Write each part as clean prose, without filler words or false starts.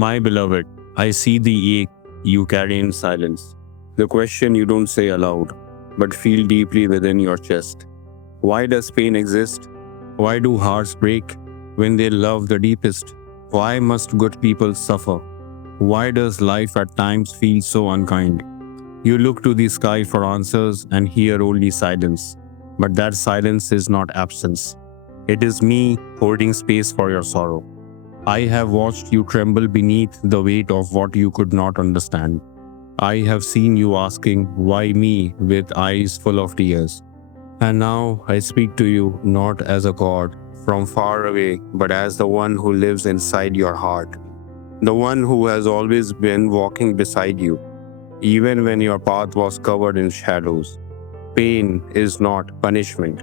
My beloved, I see the ache you carry in silence, the question you don't say aloud, but feel deeply within your chest. Why does pain exist? Why do hearts break when they love the deepest? Why must good people suffer? Why does life at times feel so unkind? You look to the sky for answers and hear only silence. But that silence is not absence. It is me holding space for your sorrow. I have watched you tremble beneath the weight of what you could not understand. I have seen you asking, "Why me?" with eyes full of tears. And now I speak to you not as a god from far away, but as the one who lives inside your heart. The one who has always been walking beside you, even when your path was covered in shadows. Pain is not punishment,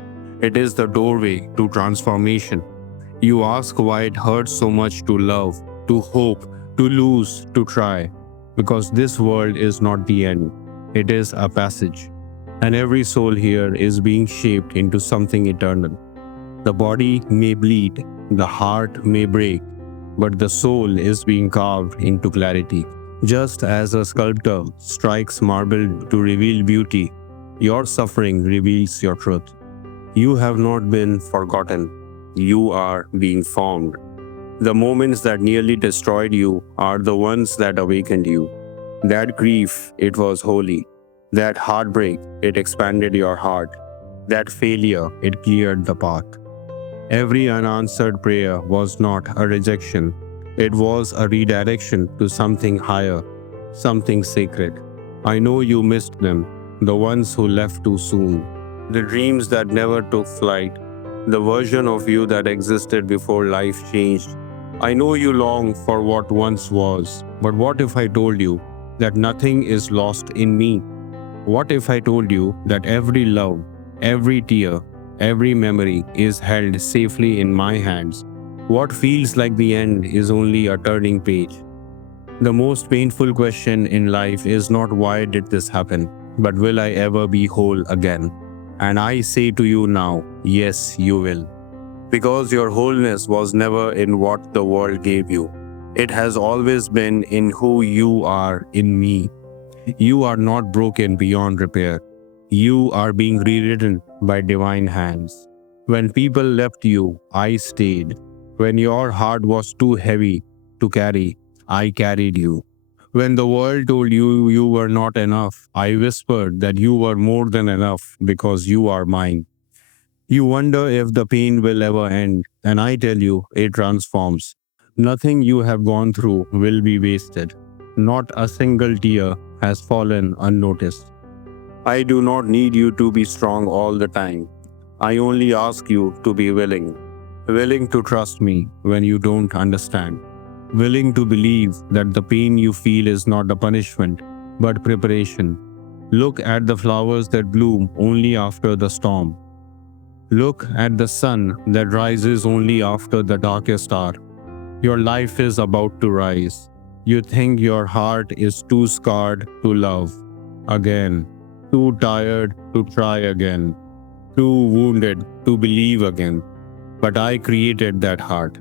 it is the doorway to transformation. You ask why it hurts so much to love, to hope, to lose, to try. Because this world is not the end, it is a passage. And every soul here is being shaped into something eternal. The body may bleed, the heart may break, but the soul is being carved into clarity. Just as a sculptor strikes marble to reveal beauty, your suffering reveals your truth. You have not been forgotten. You are being formed. The moments that nearly destroyed you are the ones that awakened you. That grief, it was holy. That heartbreak, it expanded your heart. That failure, it cleared the path. Every unanswered prayer was not a rejection. It was a redirection to something higher, something sacred. I know you missed them, the ones who left too soon, the dreams that never took flight, the version of you that existed before life changed. I know you long for what once was, but what if I told you that nothing is lost in me? What if I told you that every love, every tear, every memory is held safely in my hands? What feels like the end is only a turning page. The most painful question in life is not why did this happen, but will I ever be whole again? And I say to you now, yes, you will. Because your wholeness was never in what the world gave you. It has always been in who you are in me. You are not broken beyond repair. You are being rewritten by divine hands. When people left you, I stayed. When your heart was too heavy to carry, I carried you. When the world told you you were not enough, I whispered that you were more than enough because you are mine. You wonder if the pain will ever end, and I tell you, it transforms. Nothing you have gone through will be wasted. Not a single tear has fallen unnoticed. I do not need you to be strong all the time. I only ask you to be willing. Willing to trust me when you don't understand. Willing to believe that the pain you feel is not a punishment, but preparation. Look at the flowers that bloom only after the storm. Look at the sun that rises only after the darkest hour. Your life is about to rise. You think your heart is too scarred to love again, too tired to try again, too wounded to believe again. But I created that heart,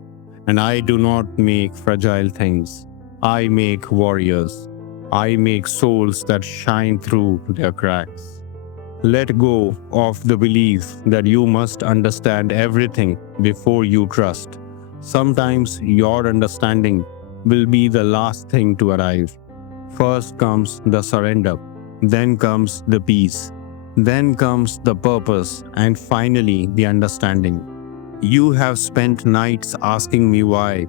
and I do not make fragile things. I make warriors. I make souls that shine through their cracks. Let go of the belief that you must understand everything before you trust. Sometimes your understanding will be the last thing to arrive. First comes the surrender, then comes the peace, then comes the purpose, and finally the understanding. You have spent nights asking me why.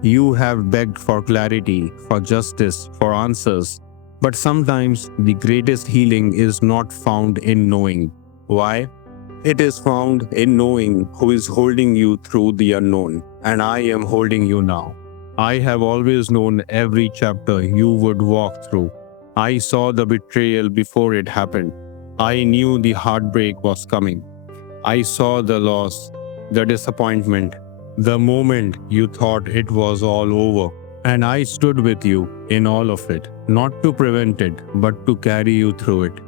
You have begged for clarity, for justice, for answers. But sometimes the greatest healing is not found in knowing. Why? It is found in knowing who is holding you through the unknown, and I am holding you now. I have always known every chapter you would walk through. I saw the betrayal before it happened. I knew the heartbreak was coming. I saw the loss, the disappointment, the moment you thought it was all over. And I stood with you in all of it, not to prevent it, but to carry you through it.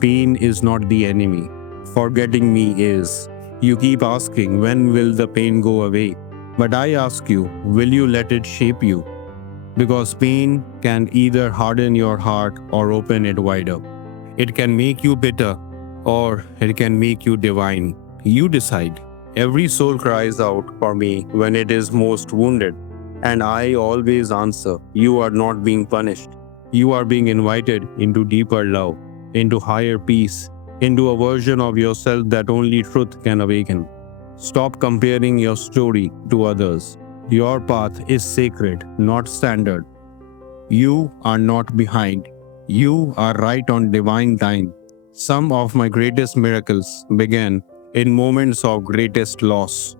Pain is not the enemy. Forgetting me is. You keep asking, when will the pain go away? But I ask you, will you let it shape you? because pain can either harden your heart or open it wider. It can make you bitter or it can make you divine. You decide. Every soul cries out for me when it is most wounded, and I always answer, you are not being punished. You are being invited into deeper love, into higher peace, into a version of yourself that only truth can awaken. Stop comparing your story to others. Your path is sacred, not standard. You are not behind. You are right on divine time. Some of my greatest miracles began in moments of greatest loss.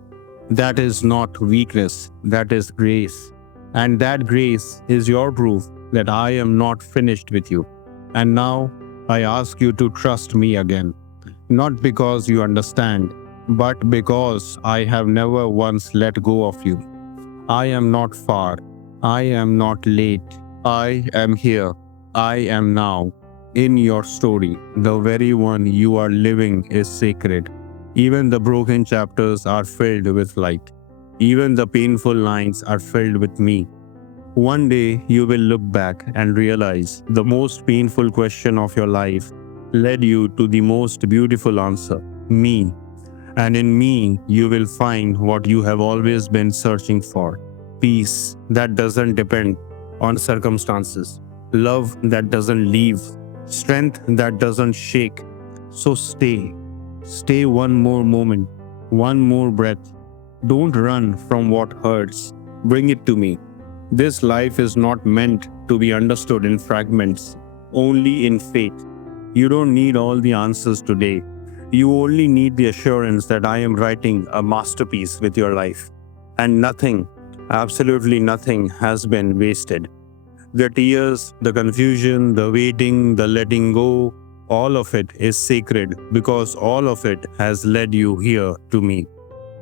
That is not weakness, that is grace. And that grace is your proof that I am not finished with you. And now I ask you to trust me again, not because you understand, but because I have never once let go of you. I am not far. I am not late. I am here. I am now. In your story, the very one you are living is sacred. Even the broken chapters are filled with light. Even the painful lines are filled with me. One day you will look back and realize the most painful question of your life led you to the most beautiful answer, me. And in me, you will find what you have always been searching for, peace that doesn't depend on circumstances, love that doesn't leave, strength that doesn't shake. So stay. Stay one more moment, one more breath. Don't run from what hurts. Bring it to me. This life is not meant to be understood in fragments, only in faith. You don't need all the answers today. You only need the assurance that I am writing a masterpiece with your life. And nothing, absolutely nothing, has been wasted. The tears, the confusion, the waiting, the letting go, all of it is sacred because all of it has led you here to me.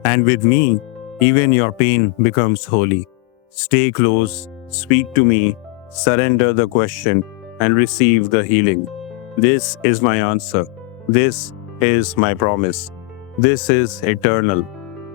And with me, even your pain becomes holy. Stay close, speak to me, surrender the question, and receive the healing. This is my answer. This is my promise. This is eternal.